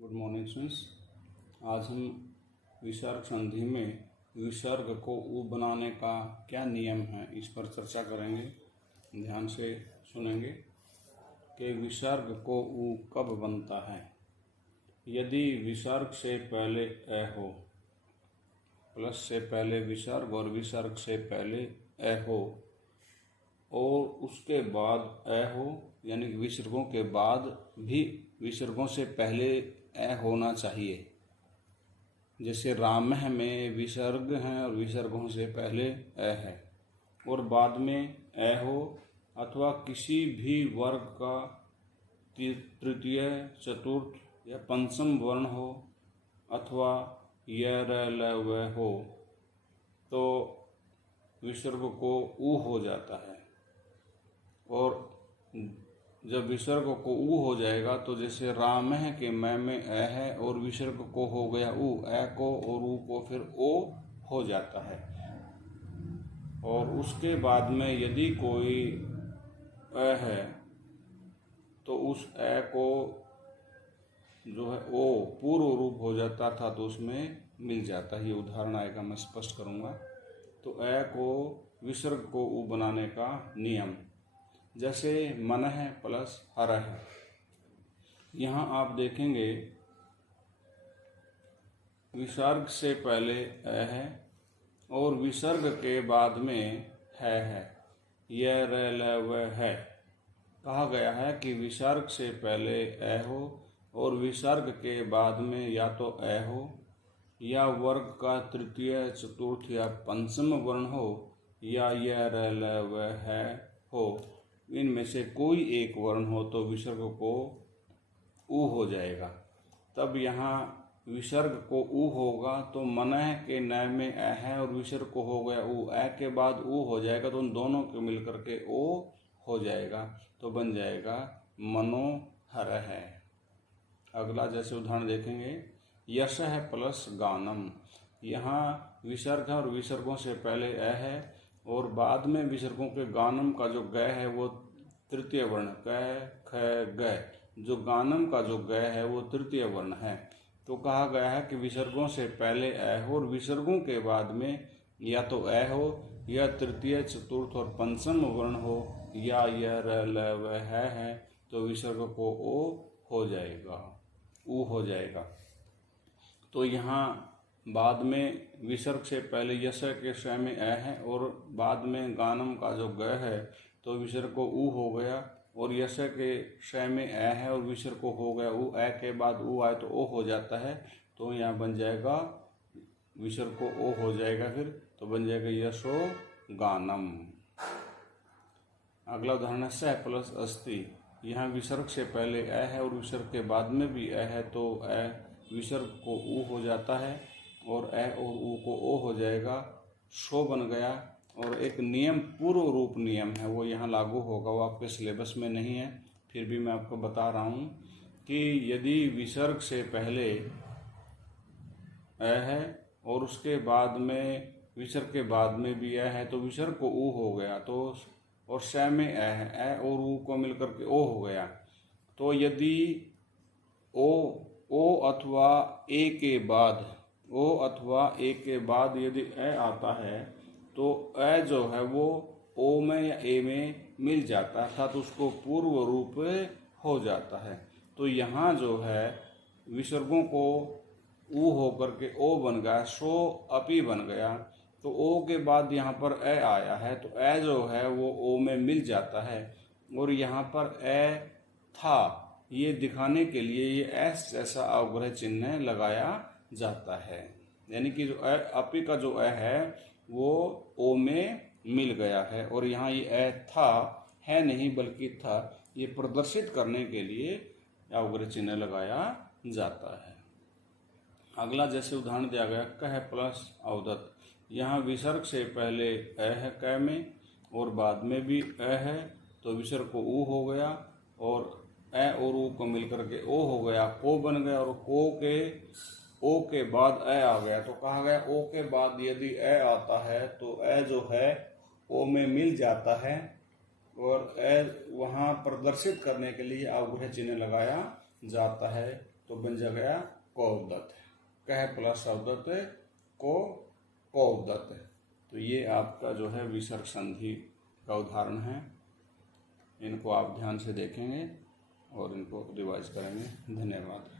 Good morning students. आज हम विसर्ग संधि में विसर्ग को उ बनाने का क्या नियम है इस पर चर्चा करेंगे। ध्यान से सुनेंगे कि विसर्ग को उ कब बनता है। यदि विसर्ग से पहले ए हो, प्लस से पहले विसर्ग और विसर्ग से पहले ए हो और उसके बाद ए हो, यानी कि विसर्गों के बाद भी विसर्गों से पहले ए होना चाहिए। जैसे रामः में विसर्ग हैं और विसर्गों से पहले ए है और बाद में ए हो, अथवा किसी भी वर्ग का तृतीय, चतुर्थ या पंचम वर्ण हो, अथवा य र ल व हो, तो विसर्ग को उ हो जाता है। और जब विसर्ग को उ हो जाएगा तो जैसे राम है कि मैं में ए है और विसर्ग को हो गया उ, ए को और उ को फिर ओ हो जाता है। और उसके बाद में यदि कोई ए है तो उस ए को जो है ओ पूर्व रूप हो जाता था तो उसमें मिल जाता है। ये उदाहरण आएगा, मैं स्पष्ट करूँगा। तो ए को विसर्ग को उ बनाने का नियम, जैसे मन है प्लस हर है। यहाँ आप देखेंगे विसर्ग से पहले ए है और विसर्ग के बाद में है। यह र ल व है। कहा गया है कि विसर्ग से पहले ए हो और विसर्ग के बाद में या तो ए हो या वर्ग का तृतीय, चतुर्थ या पंचम वर्ण हो या यह र ल व है हो। इनमें से कोई एक वर्ण हो तो विसर्ग को उ हो जाएगा। तब यहाँ विसर्ग को उ होगा तो मनः के न में ए है और विसर्ग को हो गया उ, ए के बाद उ हो जाएगा तो उन दोनों के मिलकर के ओ हो जाएगा, तो बन जाएगा मनोहर है। अगला जैसे उदाहरण देखेंगे, यश है प्लस गानम। यहाँ विसर्ग और विसर्गों से पहले ए है और बाद में विसर्गों के गानम का जो ग है वो तृतीय वर्ण, क ख ग, जो गानम का जो ग है वो तृतीय वर्ण है। तो कहा गया है कि विसर्गों से पहले ए हो और विसर्गों के बाद में या तो ए हो या तृतीय, चतुर्थ और पंचम वर्ण हो या यह र ल व है तो विसर्ग को ओ हो जाएगा, उ हो जाएगा। तो यहाँ बाद में विसर्ग से पहले यश के श में ए है और बाद में गानम का जो ग है तो विसर्ग को उ हो गया और यश के श में ए है और विसर्ग को हो गया उ, ए के बाद उ आए तो ओ हो जाता है। तो यहाँ बन जाएगा विसर्ग को ओ हो जाएगा, फिर तो बन जाएगा यशो गानम। अगला उदाहरण है सह प्लस अस्ति। यहाँ विसर्ग से पहले ए है और विसर्ग के बाद में भी ए है तो ए विसर्ग को उ हो जाता है और ए और उ को ओ हो जाएगा, शो बन गया। और एक नियम, पूर्व रूप नियम है, वो यहाँ लागू होगा, वो आपके सिलेबस में नहीं है, फिर भी मैं आपको बता रहा हूँ कि यदि विसर्ग से पहले ए है और उसके बाद में विसर्ग के बाद में भी ए है तो विसर्ग को उ हो गया, तो और श में ए है, ए और उ को मिलकर के ओ हो गया। तो यदि ओ अथवा ए के बाद यदि ए आता है तो ए जो है वो ओ में या ए में मिल जाता है, अर्थात उसको पूर्व रूप हो जाता है। तो यहाँ जो है विसर्गों को उ होकर के ओ बन गया, सो अपी बन गया। तो ओ के बाद यहाँ पर ए आया है तो ए जो है वो ओ में मिल जाता है और यहाँ पर ए था ये दिखाने के लिए ये एस जैसा अवग्रह चिन्ह लगाया जाता है। यानी कि जो अपी का जो ए है वो ओ में मिल गया है और यहाँ ये ए था है नहीं बल्कि था, ये प्रदर्शित करने के लिए अवग्रह चिन्ह लगाया जाता है। अगला जैसे उदाहरण दिया गया, कह प्लस अवदत। यहाँ विसर्ग से पहले ए है क में और बाद में भी ए है तो विसर्ग को उ हो गया और ए और उ को मिलकर के ओ हो गया, को बन गया। और ओ के बाद ए आ गया तो कहा गया ओ के बाद यदि ए आता है तो ए जो है ओ में मिल जाता है और ए वहाँ प्रदर्शित करने के लिए अवग्रह चिन्ह लगाया जाता है। तो बन जाएगा कौदत। कह प्लस अवदत को कौदत। तो ये आपका जो है विसर्ग संधि का उदाहरण है। इनको आप ध्यान से देखेंगे और इनको रिवाइज करेंगे। धन्यवाद।